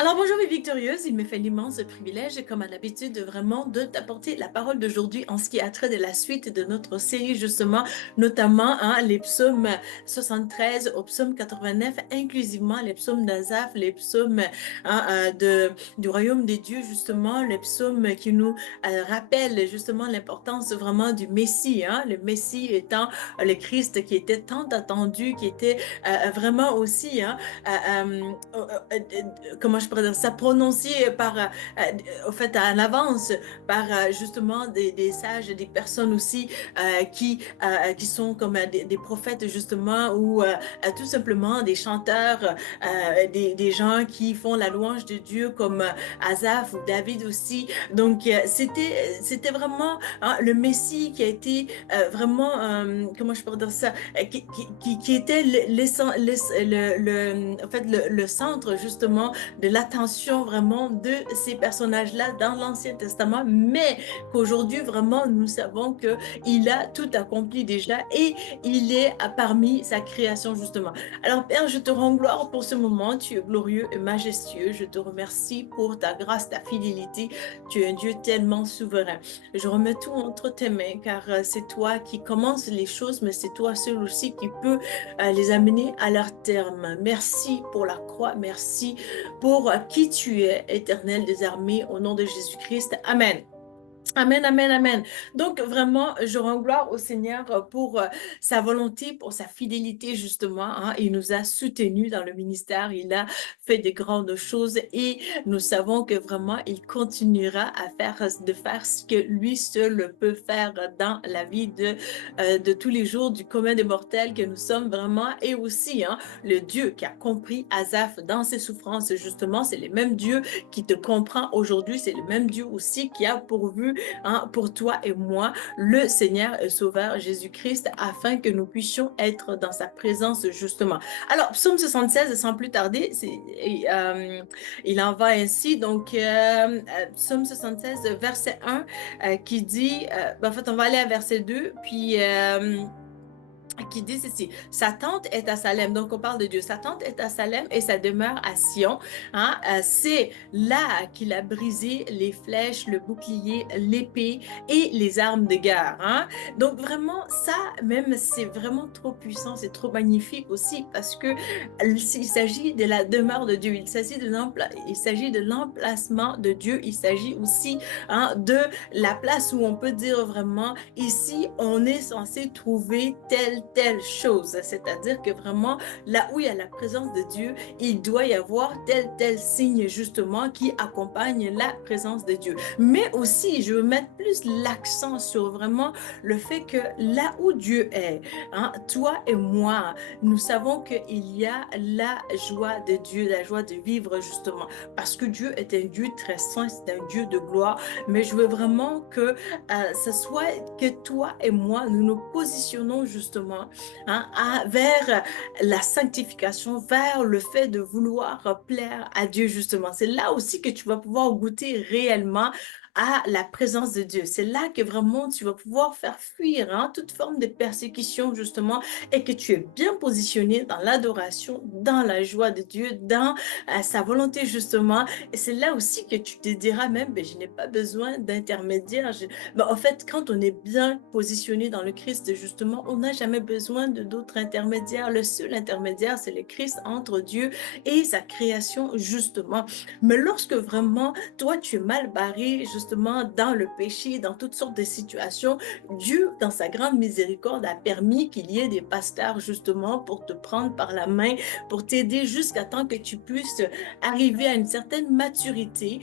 Alors bonjour mes victorieuses, il me fait l'immense privilège, comme à l'habitude, de t'apporter la parole d'aujourd'hui en ce qui a trait de la suite de notre série justement, notamment les psaumes 73 au psaume 89, inclusivement les psaumes d'Azaph, les psaumes du royaume des dieux justement, les psaumes qui nous rappellent justement l'importance vraiment du Messie, le Messie étant le Christ qui était tant attendu, qui était vraiment aussi comment je pourrais dire ça, prononcé au fait, en avance par justement des sages, des personnes aussi qui sont comme des prophètes justement ou tout simplement des chanteurs, des gens qui font la louange de Dieu comme Asaph ou David aussi. Donc, c'était vraiment le Messie qui a été vraiment, comment je pourrais dire ça, qui était en fait, le centre justement de l'attention vraiment de ces personnages-là dans l'Ancien Testament, mais qu'aujourd'hui vraiment nous savons que il a tout accompli déjà et il est parmi sa création justement. Alors Père, je te rends gloire pour ce moment, tu es glorieux et majestueux, je te remercie pour ta grâce, ta fidélité, tu es un Dieu tellement souverain. Je remets tout entre tes mains car c'est toi qui commences les choses, mais c'est toi seul aussi qui peux les amener à leur terme. Merci pour la croix, merci pour qui tu es, éternel des armées, au nom de Jésus-Christ. Amen. Amen, amen, amen. Donc vraiment, je rends gloire au Seigneur pour sa volonté, pour sa fidélité justement. Il nous a soutenus dans le ministère, il a fait de grandes choses et nous savons que vraiment il continuera de faire ce que lui seul peut faire dans la vie de tous les jours du commun des mortels que nous sommes vraiment et aussi le Dieu qui a compris Asaph dans ses souffrances justement, c'est le même Dieu qui te comprend aujourd'hui, c'est le même Dieu aussi qui a pourvu pour toi et moi, le Seigneur et Sauveur Jésus-Christ, afin que nous puissions être dans sa présence justement. Alors, psaume 76, sans plus tarder, il en va ainsi. Donc, psaume 76, verset 1, qui dit, en fait, on va aller à verset 2, puis qui dit ceci, sa tente est à Salem, donc on parle de Dieu, sa tente est à Salem et sa demeure à Sion. C'est là qu'il a brisé les flèches, le bouclier, l'épée et les armes de guerre. Donc vraiment, ça même, c'est vraiment trop puissant, c'est trop magnifique aussi parce que il s'agit de la demeure de Dieu, il s'agit de l'emplacement de Dieu, il s'agit aussi de la place où on peut dire vraiment, ici, on est censé trouver telle chose. C'est-à-dire que vraiment, là où il y a la présence de Dieu, il doit y avoir tel signe justement qui accompagne la présence de Dieu. Mais aussi, je veux mettre plus l'accent sur vraiment le fait que là où Dieu est, toi et moi, nous savons qu'il y a la joie de Dieu, la joie de vivre justement, parce que Dieu est un Dieu très saint, c'est un Dieu de gloire, mais je veux vraiment que ce soit que toi et moi, nous nous positionnons justement vers la sanctification, vers le fait de vouloir plaire à Dieu justement. C'est là aussi que tu vas pouvoir goûter réellement à la présence de Dieu. C'est là que vraiment tu vas pouvoir faire fuir toute forme de persécution justement et que tu es bien positionné dans l'adoration, dans la joie de Dieu, dans sa volonté justement. Et c'est là aussi que tu te diras même, ben, je n'ai pas besoin d'intermédiaire. Ben, en fait, quand on est bien positionné dans le Christ, justement, on n'a jamais besoin de d'autres intermédiaires. Le seul intermédiaire, c'est le Christ entre Dieu et sa création, justement. Mais lorsque vraiment, toi, tu es mal barré, justement, dans le péché, dans toutes sortes de situations, Dieu, dans sa grande miséricorde, a permis qu'il y ait des pasteurs, justement, pour te prendre par la main, pour t'aider jusqu'à temps que tu puisses arriver à une certaine maturité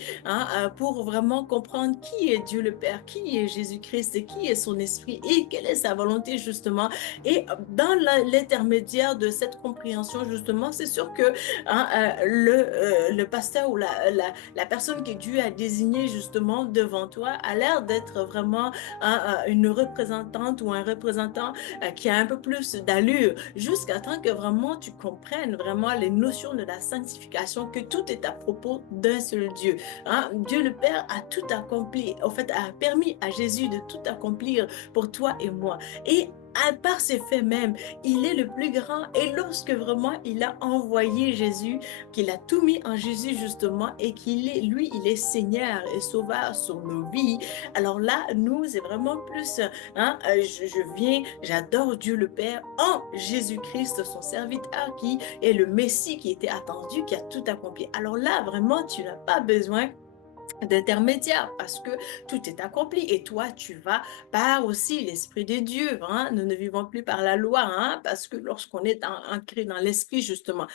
pour vraiment comprendre qui est Dieu le Père, qui est Jésus-Christ, qui est son esprit et quelle est sa volonté justement. Et dans l'intermédiaire de cette compréhension justement, c'est sûr que le pasteur ou la personne que Dieu a désignée justement devant toi a l'air d'être vraiment une représentante ou un représentant qui a un peu plus d'allure jusqu'à temps que vraiment tu comprennes vraiment les notions de la sanctification, que tout est à propos d'un seul Dieu. Dieu le Père a tout accompli, en fait, a permis à Jésus de tout accomplir pour toi et moi. Et par ses faits même, il est le plus grand. Et lorsque vraiment il a envoyé Jésus, qu'il a tout mis en Jésus justement, et qu'il est, lui, il est Seigneur et Sauveur sur nos vies, alors là, nous, c'est vraiment plus, hein, je viens, j'adore Dieu le Père en Jésus-Christ, son serviteur qui est le Messie qui était attendu, qui a tout accompli. Alors là, vraiment, tu n'as pas besoin d'intermédiaire parce que tout est accompli et toi tu vas par aussi l'Esprit de Dieu, hein. Nous ne vivons plus par la loi, hein, parce que lorsqu'on est ancré dans l'Esprit justement,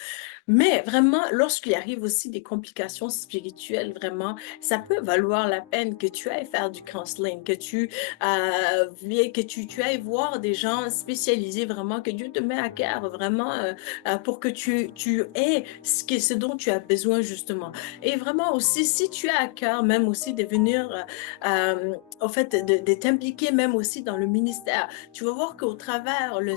mais vraiment, lorsqu'il arrive aussi des complications spirituelles, vraiment, ça peut valoir la peine que tu ailles faire du counseling, que tu ailles voir des gens spécialisés vraiment, que Dieu te met à cœur vraiment, pour que tu aies ce dont tu as besoin justement. Et vraiment aussi, si tu as à cœur même aussi de venir, au fait, de t'impliquer même aussi dans le ministère, tu vas voir au travers du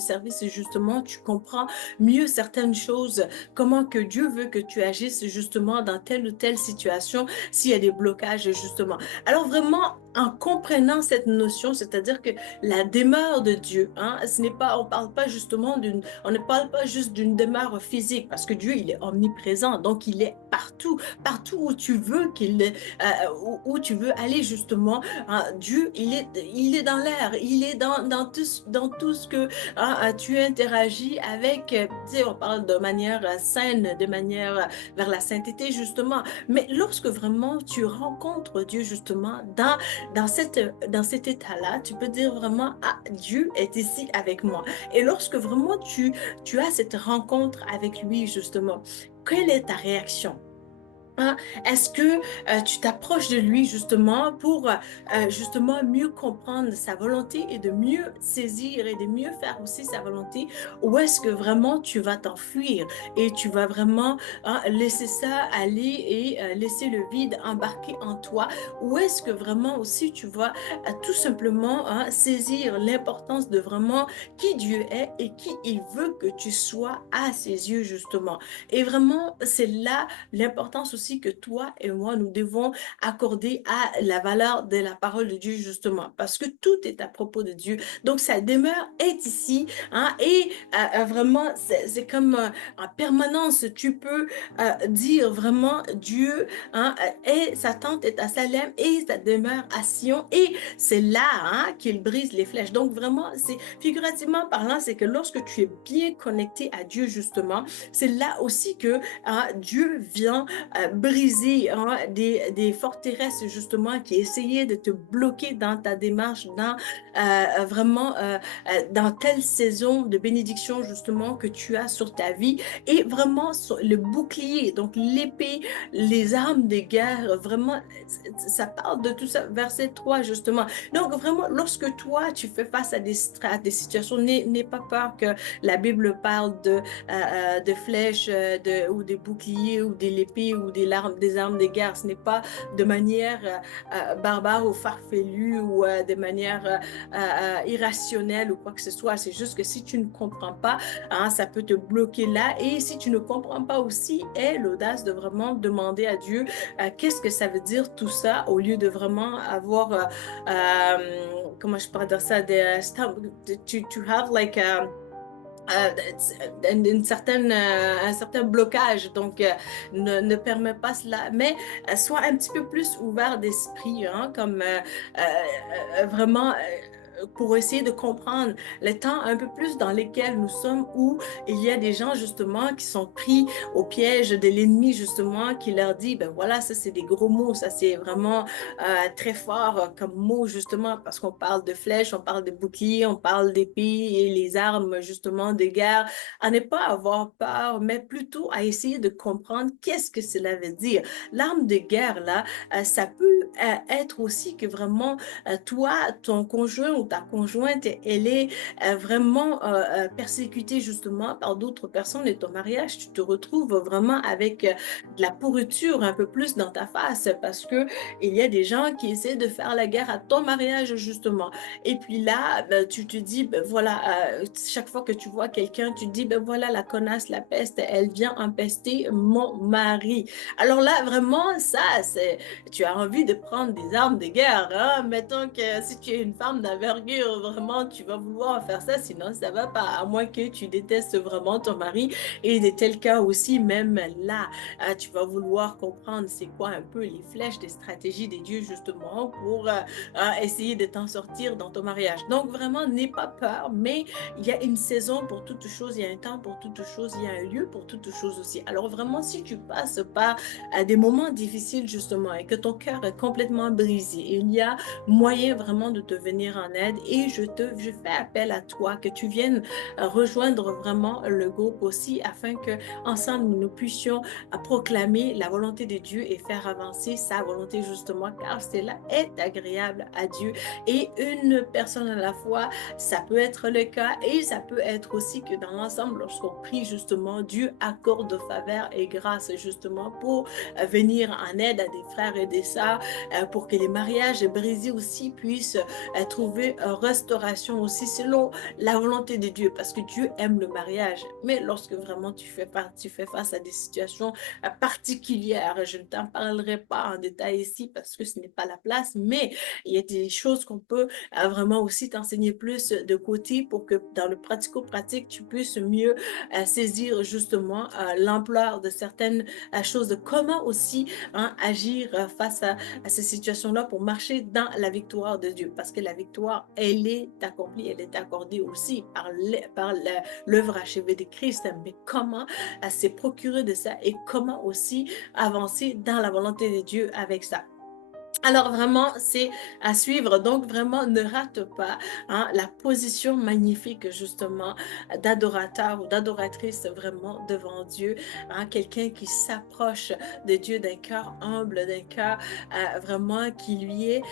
service justement, tu comprends mieux certaines choses, comment que Dieu veut que tu agisses justement dans telle ou telle situation, s'il y a des blocages justement. Alors vraiment, en comprenant cette notion, c'est-à-dire que la demeure de Dieu, hein, ce n'est pas, on parle pas justement on ne parle pas juste d'une demeure physique, parce que Dieu, il est omniprésent, donc il est partout, partout où tu veux où tu veux aller justement, hein. Dieu, il est dans l'air, il est dans tout ce que, hein, tu interagis avec, tu sais, on parle de manière saine, de manière vers la sainteté, justement. Mais lorsque vraiment tu rencontres Dieu, justement, dans cet état-là, tu peux dire vraiment, ah, Dieu est ici avec moi. Et lorsque vraiment tu as cette rencontre avec lui, justement, quelle est ta réaction? Hein, est-ce que tu t'approches de lui justement pour justement mieux comprendre sa volonté et de mieux saisir et de mieux faire aussi sa volonté, ou est-ce que vraiment tu vas t'enfuir et tu vas vraiment, hein, laisser ça aller et laisser le vide embarquer en toi, ou est-ce que vraiment aussi tu vas tout simplement, hein, saisir l'importance de vraiment qui Dieu est et qui il veut que tu sois à ses yeux justement. Et vraiment, c'est là l'importance aussi que toi et moi, nous devons accorder à la valeur de la parole de Dieu, justement, parce que tout est à propos de Dieu. Donc, sa demeure est ici, hein, et vraiment, c'est comme en permanence, tu peux dire vraiment Dieu, hein, et sa tente est à Salem et sa demeure à Sion, et c'est là, hein, qu'il brise les flèches. Donc, vraiment, c'est figurativement parlant, c'est que lorsque tu es bien connecté à Dieu, justement, c'est là aussi que, hein, Dieu vient briser, hein, des forteresses justement qui essayaient de te bloquer dans ta démarche, vraiment dans telle saison de bénédiction justement que tu as sur ta vie, et vraiment sur le bouclier, donc l'épée, les armes de guerre, vraiment, ça parle de tout ça, verset 3 justement. Donc vraiment, lorsque toi, tu fais face à des situations, n'aie pas peur que la Bible parle de flèches, ou des boucliers, ou de l'épée, ou des armes de guerre. Ce n'est pas de manière barbare ou farfelue, ou de manière irrationnelle ou quoi que ce soit. C'est juste que si tu ne comprends pas, hein, ça peut te bloquer là. Et si tu ne comprends pas aussi, aie l'audace de vraiment demander à Dieu qu'est-ce que ça veut dire tout ça, au lieu de vraiment avoir, comment je pourrais dire ça, to have like un certain blocage, donc ne permet pas cela, mais sois un petit peu plus ouvert d'esprit, hein, comme vraiment, pour essayer de comprendre les temps un peu plus dans lesquels nous sommes, où il y a des gens justement qui sont pris au piège de l'ennemi, justement, qui leur dit, ben voilà, ça c'est des gros mots, ça c'est vraiment très fort comme mot, justement, parce qu'on parle de flèches, on parle de boucliers, on parle d'épées et les armes justement de guerre, à ne pas avoir peur, mais plutôt à essayer de comprendre qu'est-ce que cela veut dire. L'arme de guerre, là, ça peut être aussi que vraiment, toi, ton conjoint ou ta conjointe, elle est vraiment persécutée justement par d'autres personnes, et ton mariage, tu te retrouves vraiment avec de la pourriture un peu plus dans ta face, parce que il y a des gens qui essaient de faire la guerre à ton mariage justement. Et puis là, ben, tu te dis, ben voilà, chaque fois que tu vois quelqu'un, tu te dis, ben voilà, la connasse, la peste, elle vient empester mon mari. Alors là, vraiment, tu as envie de prendre des armes de guerre, hein? Mettons que si tu es une femme orgueil, vraiment, tu vas vouloir faire ça, sinon ça va pas, à moins que tu détestes vraiment ton mari. Et de tels cas aussi, même là, tu vas vouloir comprendre c'est quoi un peu les flèches, des stratégies des dieux justement pour essayer de t'en sortir dans ton mariage. Donc vraiment, n'aie pas peur, mais il y a une saison pour toute chose, il y a un temps pour toute chose, il y a un lieu pour toute chose aussi. Alors vraiment, si tu passes par des moments difficiles justement et que ton cœur est complètement brisé, il y a moyen vraiment de te venir en aide et je fais appel à toi que tu viennes rejoindre vraiment le groupe aussi afin que ensemble nous puissions proclamer la volonté de Dieu et faire avancer sa volonté justement car cela est agréable à Dieu et une personne à la fois, ça peut être le cas et ça peut être aussi que dans l'ensemble, lorsqu'on prie justement, Dieu accorde faveur et grâce justement pour venir en aide à des frères et des sœurs pour que les mariages brisés aussi puissent trouver restauration aussi selon la volonté de Dieu parce que Dieu aime le mariage. Mais lorsque vraiment tu fais face à des situations particulières, je ne t'en parlerai pas en détail ici parce que ce n'est pas la place, mais il y a des choses qu'on peut vraiment aussi t'enseigner plus de côté pour que dans le pratico-pratique, tu puisses mieux saisir justement l'ampleur de certaines choses, de comment aussi agir face à ces situations-là pour marcher dans la victoire de Dieu. Parce que la victoire, elle est accomplie, elle est accordée aussi par l'œuvre achevée de Christ. Mais comment se procurer de ça et comment aussi avancer dans la volonté de Dieu avec ça. Alors vraiment, c'est à suivre. Donc vraiment, ne rate pas la position magnifique justement d'adorateur ou d'adoratrice vraiment devant Dieu. Quelqu'un qui s'approche de Dieu d'un cœur humble, d'un cœur vraiment qui lui est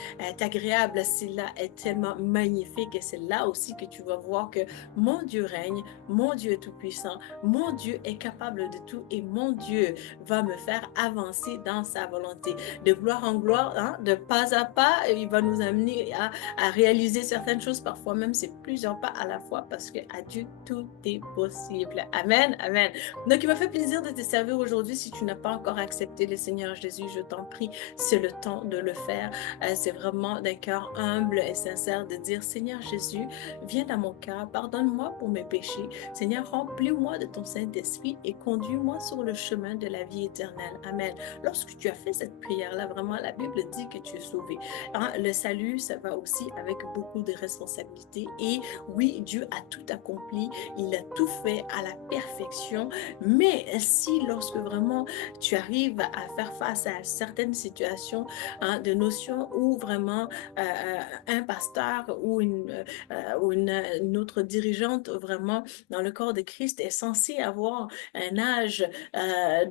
agréable. Cela est tellement magnifique et c'est là aussi que tu vas voir que mon Dieu règne, mon Dieu est tout-puissant, mon Dieu est capable de tout et mon Dieu va me faire avancer dans sa volonté de gloire en gloire, de pas à pas, et il va nous amener à réaliser certaines choses. Parfois même, c'est plusieurs pas à la fois parce qu'à Dieu, tout est possible. Amen, amen. Donc, il m'a fait plaisir de te servir aujourd'hui. Si tu n'as pas encore accepté le Seigneur Jésus, je t'en prie, c'est le temps de le faire. C'est vraiment d'un cœur humble et sincère de dire, Seigneur Jésus, viens dans mon cœur, pardonne-moi pour mes péchés. Seigneur, remplis-moi de ton Saint-Esprit et conduis-moi sur le chemin de la vie éternelle. Amen. Lorsque tu as fait cette prière-là, vraiment, la Bible dit que tu es sauvé. Le salut, ça va aussi avec beaucoup de responsabilités. Et oui, Dieu a tout accompli. Il a tout fait à la perfection. Mais si lorsque vraiment tu arrives à faire face à certaines situations de notions où vraiment un pasteur ou une autre dirigeante vraiment dans le corps de Christ est censé avoir un âge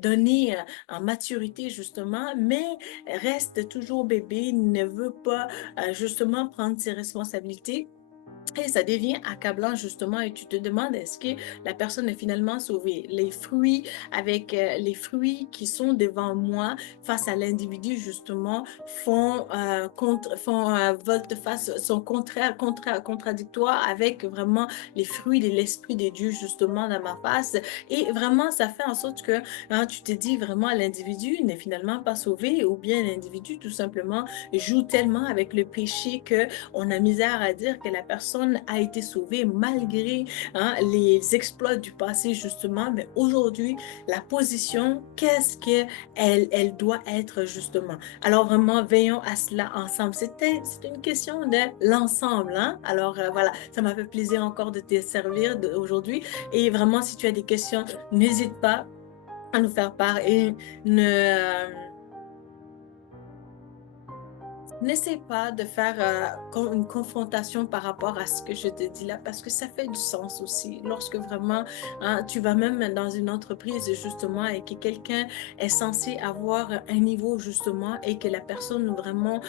donné en maturité justement, mais reste toujours bébé, ne veut pas justement prendre ses responsabilités. Et ça devient accablant justement et tu te demandes est-ce que la personne est finalement sauvée. Les fruits avec les fruits qui sont devant moi face à l'individu justement font volte-face, sont contradictoires avec vraiment les fruits de l'esprit de Dieu justement dans ma face. Et vraiment ça fait en sorte que tu te dis vraiment l'individu n'est finalement pas sauvé ou bien l'individu tout simplement joue tellement avec le péché que on a misère à dire que la personne a été sauvée malgré les exploits du passé justement, mais aujourd'hui, la position, qu'est-ce qu'elle doit être justement. Alors vraiment, veillons à cela ensemble. C'est une question de l'ensemble. Alors voilà, ça m'a fait plaisir encore de te servir aujourd'hui et vraiment, si tu as des questions, n'hésite pas à nous faire part et ne... N'essaie pas de faire une confrontation par rapport à ce que je te dis là, parce que ça fait du sens aussi. Lorsque vraiment, tu vas même dans une entreprise justement et que quelqu'un est censé avoir un niveau justement et que la personne vraiment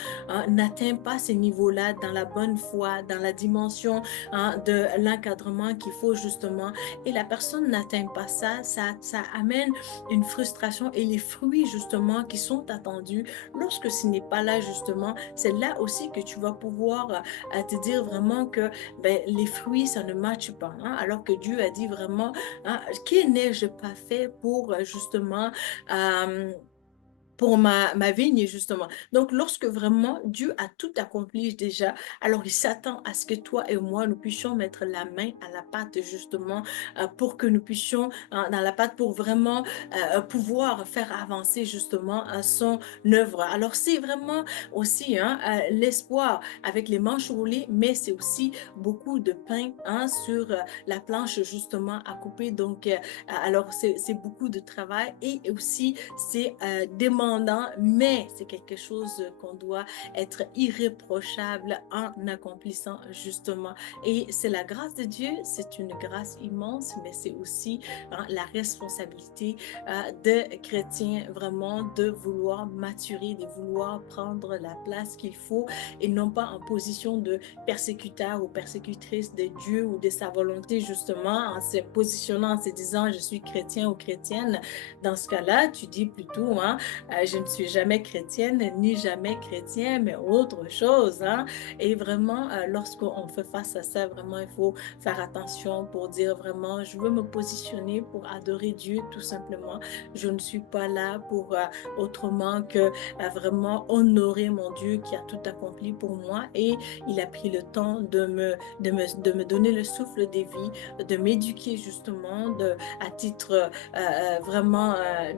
n'atteint pas ces niveaux-là dans la bonne foi, dans la dimension de l'encadrement qu'il faut justement, et la personne n'atteint pas ça amène une frustration et les fruits justement qui sont attendus lorsque ce n'est pas là justement, c'est là aussi que tu vas pouvoir te dire vraiment que ben, les fruits, ça ne matche pas. Alors que Dieu a dit vraiment, qui n'ai-je pas fait pour justement pour ma vigne, justement. Donc, lorsque vraiment Dieu a tout accompli déjà, alors il s'attend à ce que toi et moi, nous puissions mettre la main à la pâte, justement, pour que nous puissions, dans la pâte, pour vraiment pouvoir faire avancer, justement, son œuvre. Alors, c'est vraiment aussi hein, l'espoir avec les manches roulées, mais c'est aussi beaucoup de pain hein, sur la planche, justement, à couper. Donc, alors, c'est beaucoup de travail et aussi, c'est demandant, mais c'est quelque chose qu'on doit être irréprochable en accomplissant justement. Et c'est la grâce de Dieu, c'est une grâce immense, mais c'est aussi hein, la responsabilité de chrétiens vraiment de vouloir maturer, de vouloir prendre la place qu'il faut et non pas en position de persécuteur ou persécutrice de Dieu ou de sa volonté justement en se positionnant, en se disant je suis chrétien ou chrétienne. Dans ce cas-là, tu dis plutôt, hein, je ne suis jamais chrétienne ni jamais chrétien, mais autre chose. Hein. Et vraiment, lorsqu'on fait face à ça, vraiment, il faut faire attention pour dire vraiment, je veux me positionner pour adorer Dieu tout simplement. Je ne suis pas là pour autrement que vraiment honorer mon Dieu qui a tout accompli pour moi et il a pris le temps de me donner le souffle des vies, de m'éduquer justement à titre vraiment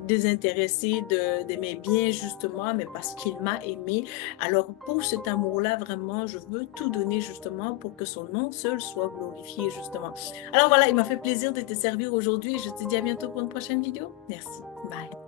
désintéressé de mes biens justement, mais parce qu'il m'a aimé. Alors pour cet amour-là, vraiment, je veux tout donner justement pour que son nom seul soit glorifié justement. Alors voilà, il m'a fait plaisir de te servir aujourd'hui et je te dis à bientôt pour une prochaine vidéo. Merci. Bye.